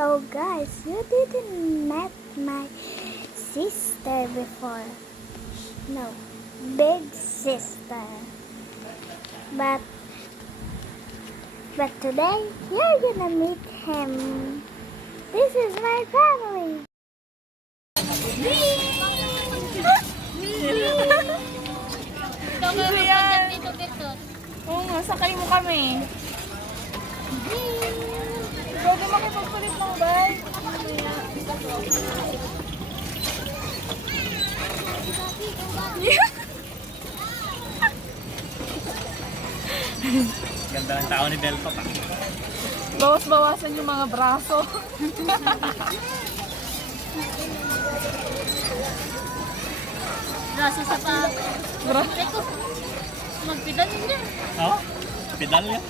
So guys, you didn't met my sister before. No, big sister. But today you're gonna meet him. This is my family. Ano yan? Oo nga, sakay mo kami. Pwede makipagpalit ng bike. Ganda ng tao ni Belto pa. Bawas-bawasan yung mga braso. Braso sa pa. Eko, magpidal yun yan. Oo? Pedal yan.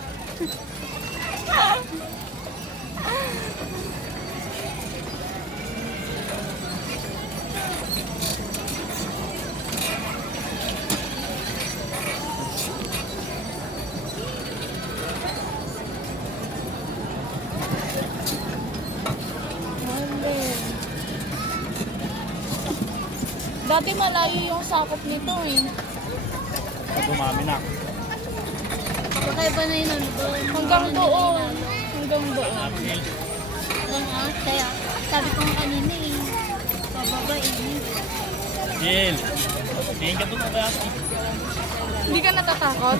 Dati malayo yung sakop nito eh. Dumami na. Baka iba na yun. Hanggang doon. Hanggang doon. Kaya, sabi ko nga kanina eh. Pababa eh. Jill, tingin ka doon ba? Hindi ka natatakot?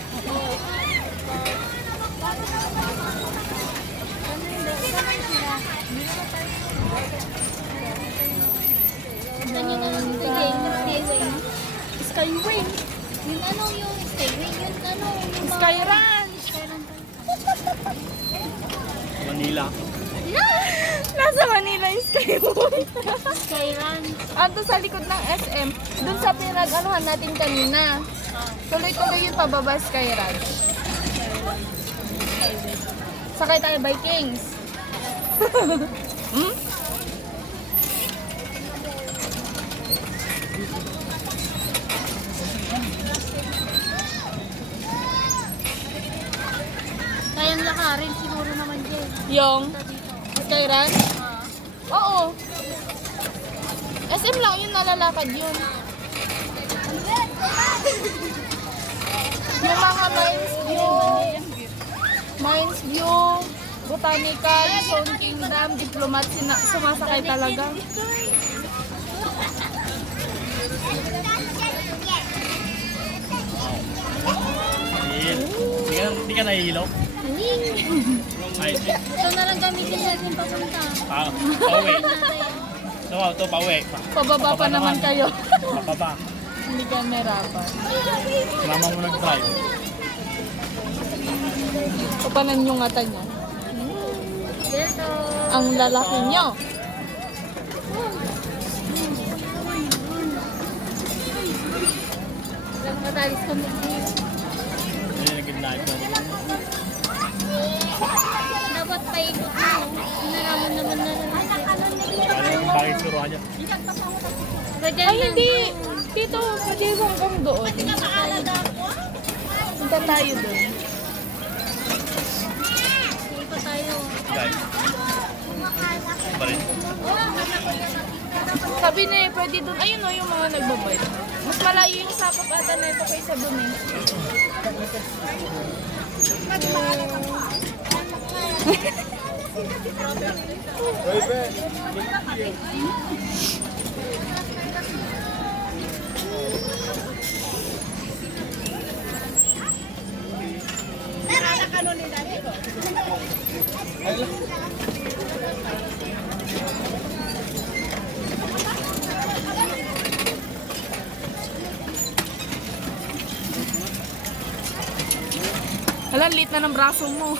Saan yun ano? Skyway. Skyway. Yung ano yung skyway. Yung ano. Yung mga... Sky Ranch. Manila. Nasa Manila yung Skyway. Skyrun. Ando sa likod ng SM. Doon sa pinag-anuhan natin kanina. Tuloy-tuloy yung pababa Sky Ranch. Sakay tayo Vikings. Hmm? Kayang lakarin siguro naman dyan. Yung Dito. Sky Ranch? Oo. SM lang yun, nalalakad yun. Yung mga Mines View, Botanical, Stone Kingdom, Diplomat, sumasakay talaga. Jill, hindi ka nahihilo? Ay, Ito na lang gamitin natin papunta. pauwi. Ito, pauwi. Pababa pa naman kayo. Pababa. Hindi ka nahirapan. Mama mo nag-drive. Kapanan yung ngata niya. Dito. Ang lalaki niyo. Lang matalis kami. Hindi nag-drive. Dapat paikot mo. Inalaman naman na lang. Ano yung bakit suruhan niya? Pwede Ay, lang. hindi. Dito, pwede hanggang doon. Punta tayo doon. Sige pa tayo. Guys. Pa rin. Sabi na eh, pwede doon. Ayun o, yung mga nagbabay. Mas malayo yung sakop ata na ito kaysa doon eh. Hala, lit na ng braso mo.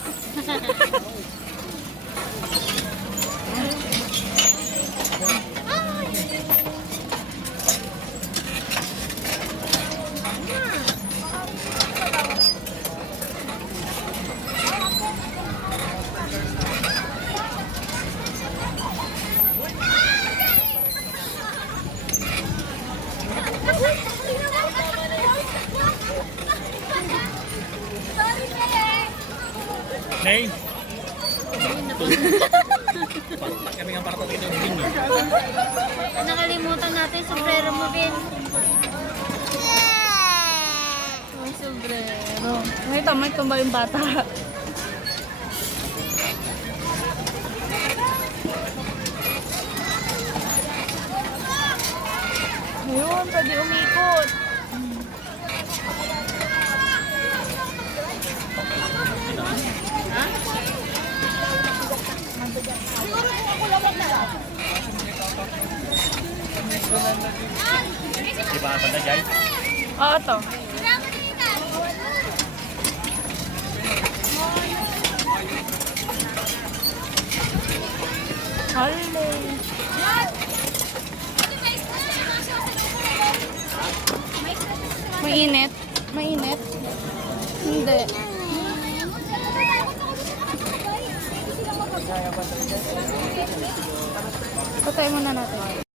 Name? Kami nga para dito yung bing. Nakalimutan natin sombrero mo, Bin. Ang sombrero. Nakita mo, tumba yung bata. Ayun, pwede umikot. Di ba banda guys? Oo, to. Hali. Mainit? Mainit? Hindi. Patay muna natin.